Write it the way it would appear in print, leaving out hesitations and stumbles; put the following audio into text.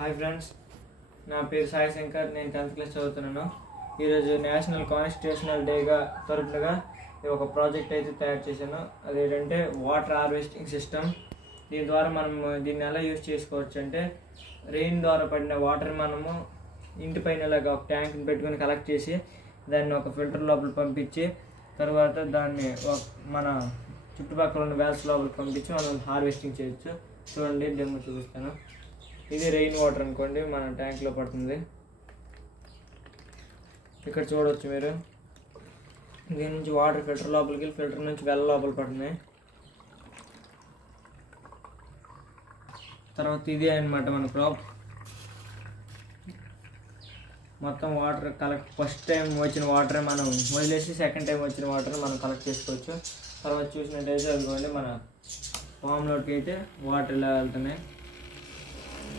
Hi friends, నా పేరు సాయి శంకర్. నేను 10th క్లాస్ చదువుతున్నాను. ఈరోజు నేషనల్ కాన్స్టిట్యూషనల్ డేగా తరపునగా ఒక ప్రాజెక్ట్ అయితే తయారు చేశాను. అదేంటంటే వాటర్ హార్వెస్టింగ్ సిస్టమ్. దీని ద్వారా మనం దీన్ని ఎలా యూజ్ చేసుకోవచ్చు అంటే, రెయిన్ ద్వారా పడిన వాటర్ మనము ఇంటి పైన ఇలాగా ఒక ట్యాంక్ని పెట్టుకొని కలెక్ట్ చేసి దాన్ని ఒక ఫిల్టర్ లోపల పంపించి తర్వాత దాన్ని మన చుట్టుపక్కల ఉన్న వ్యాల్స్ లోపలికి పంపించి మనం హార్వెస్టింగ్ చేయొచ్చు. చూడండి, డెమో చూపిస్తాను. ఇది రెయిన్ వాటర్ అనుకోండి, మన ట్యాంక్లో పడుతుంది. ఇక్కడ చూడవచ్చు మీరు, దీని నుంచి వాటర్ ఫిల్టర్ లోపలికి వెళ్ళి ఫిల్టర్ నుంచి వెల్ లోపల పడుతున్నాయి. తర్వాత ఇదే అనమాట మన క్రాప్. మొత్తం వాటర్ కలెక్ట్, ఫస్ట్ టైం వచ్చిన వాటర్ మనం వదిలేసి సెకండ్ టైం వచ్చిన వాటర్ మనం కలెక్ట్ చేసుకోవచ్చు. తర్వాత చూసినట్టయితే అనుకోండి, మన ఫామ్లోకి అయితే వాటర్ ఇలా వెళ్తున్నాయి.